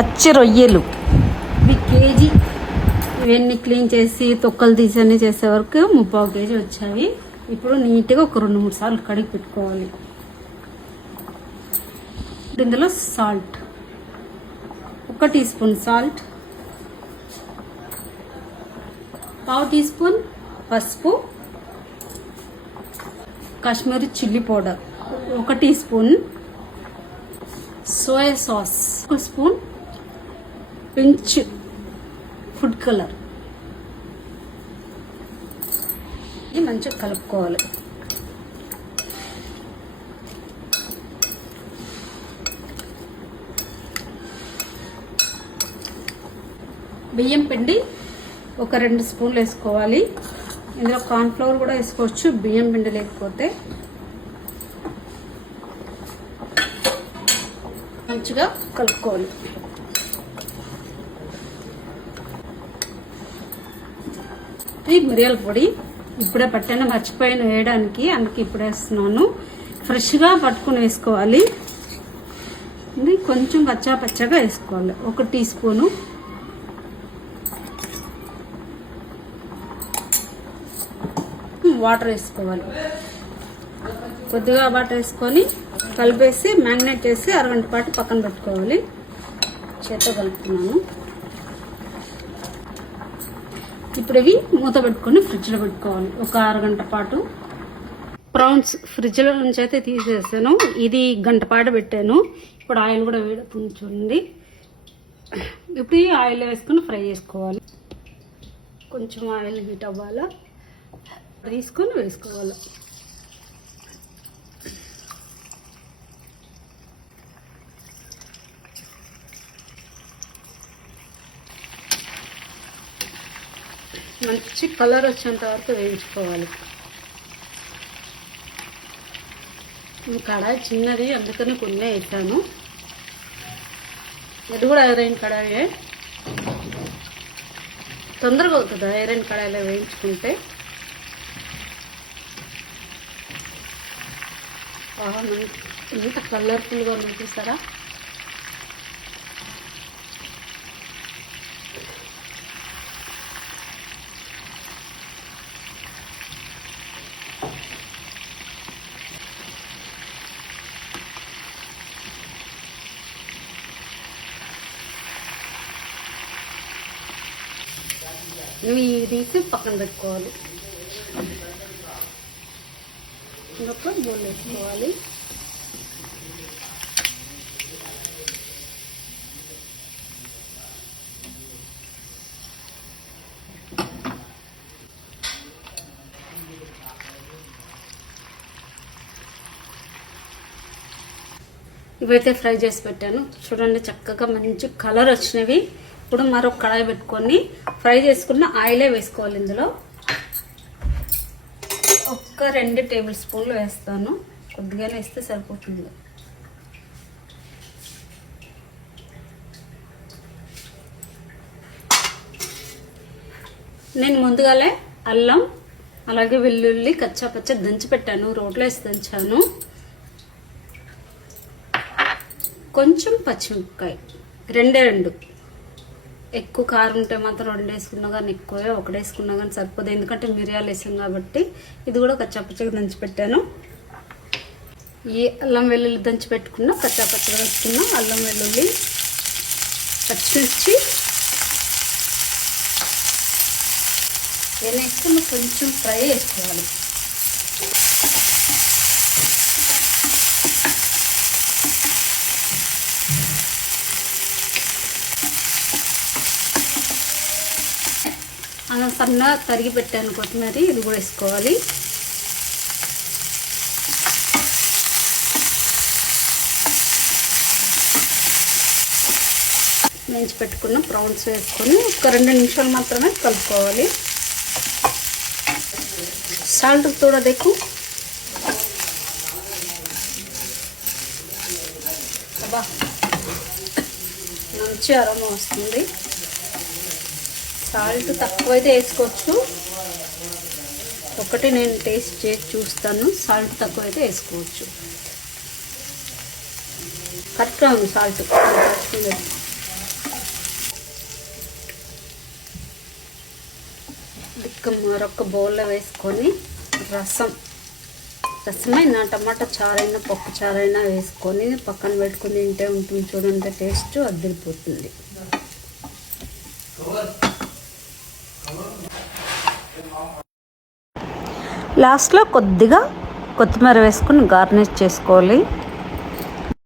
పచ్చి రొయ్యలు ఇవి కేజీ. ఇవన్నీ క్లీన్ చేసి తొక్కలు తీసి అన్నీ చేసే వరకు 3/4 కేజీ వచ్చాయి. ఇప్పుడు నీట్గా ఒక 2-3 సార్లు కడిగి పెట్టుకోవాలి. ఇందులో salt, 1 teaspoon salt, 1/2 teaspoon పసుపు, Kashmiri chilli powder 1 teaspoon, soya sauce 1 spoon, pinch food colour. ఇది మంచిగా కలుపుకోవాలి. బియ్యం పిండి ఒక 2 స్పూన్లు వేసుకోవాలి. ఇందులో కార్న్ఫ్లవర్ కూడా వేసుకోవచ్చు బియ్యం పిండి లేకపోతే. మంచిగా కలుపుకోవాలి. ఈ మిరియాల పొడి ఇప్పుడే పట్టాను, మర్చిపోయాను వేయడానికి, అందుకే ఇప్పుడు వేస్తున్నాను. ఫ్రెష్గా పట్టుకుని వేసుకోవాలి. ఇది కొంచెం పచ్చగా వేసుకోవాలి. 1 టీ స్పూను. వాటర్ వేసుకోవాలి. కొద్దిగా వాటర్ వేసుకొని కలిపేసి మ్యారినేట్ చేసి 1/2 గంట పాటు పక్కన పెట్టుకోవాలి. చేత్తో కలుపుతున్నాను. ఇప్పుడు ఇవి మూత పెట్టుకొని ఫ్రిడ్జ్లో పెట్టుకోవాలి ఒక 1/2 గంట పాటు. ప్రాన్స్ ఫ్రిడ్జ్లో నుంచి అయితే తీసేసాను. ఇది 1 గంట పాటు పెట్టాను. ఇప్పుడు ఆయిల్ కూడా వేడుతుంది చూడండి. ఇప్పుడు ఈ ఆయిల్ వేసుకొని ఫ్రై చేసుకోవాలి. కొంచెం ఆయిల్ హీట్ అవ్వాలా, తీసుకొని వేసుకోవాలి. మంచి కలర్ వచ్చేంత వరకు వేయించుకోవాలి. కడాయి చిన్నది, అందుకని కొన్ని వేసాను. ఇది కూడా ఐరన్ కడాయే, తొందరగా అవుతుంది ఐరన్ కడాయిలో వేయించుకుంటే. ఎంత కలర్ఫుల్గా ఉంది చూసారా. ఇవి తీసి పక్కన పెట్టుకోవాలి. ఇంకొక బౌల్ వేసుకోవాలి. ఇవైతే ఫ్రై చేసి పెట్టాను చూడండి, చక్కగా మంచి కలర్ వచ్చినవి. ఇప్పుడు మరొక కడాయి పెట్టుకొని ఫ్రై చేసుకున్న ఆయిలే వేసుకోవాలి. ఇందులో ఒక 2 టేబుల్ స్పూన్లు వేస్తాను. కొద్దిగానే వేస్తే సరిపోతుంది. నేను ముందుగానే అల్లం అలాగే వెల్లుల్లి కచ్చాపచ్చ దంచి పెట్టాను, రోట్లో వేసి దంచాను. కొంచెం పచ్చిమిరపకాయ 2 ఎక్కువ కారం ఉంటే మాత్రం 2 వేసుకున్నా కానీ, ఎక్కువే 1 వేసుకున్నా కానీ సరిపోదు, ఎందుకంటే మిరియాలు వేసాం కాబట్టి. ఇది కూడా కచ్చాపచ్చగా దంచి పెట్టాను. ఈ అల్లం వెల్లుల్లి దంచి పెట్టుకున్న కచ్చాపచ్చగా దంచుకున్న అల్లం వెల్లుల్లి, పచ్చిమిర్చి వేసుకుని కొంచెం ఫ్రై చేసుకోవాలి. అలా సన్నగా తరిగి పెట్టాను కొత్తిమీర, ఇది కూడా వేసుకోవాలి. వేయించి పెట్టుకున్న ప్రాన్స్ వేసుకొని ఒక 2 నిమిషాలు మాత్రమే కలుపుకోవాలి. సాల్ట్ కూడా देखो, మంచి అరోమా వస్తుంది. సాల్ట్ తక్కువైతే వేసుకోవచ్చు. ఒకటి నేను టేస్ట్ చేసి చూస్తాను, సాల్ట్ తక్కువైతే వేసుకోవచ్చు. కరెక్ట్గా ఉంది సాల్ట్. ఇక మరొక బౌల్లో వేసుకొని రసమైనా టమాటా చారైనా పప్పు చారైనా వేసుకొని పక్కన పెట్టుకుని తింటే ఉంటుంది చూడండి, టేస్ట్ అదిరిపోతుంది. లాస్ట్లో కొద్దిగా కొత్తిమీర వేసుకుని గార్నిష్ చేసుకోవాలి.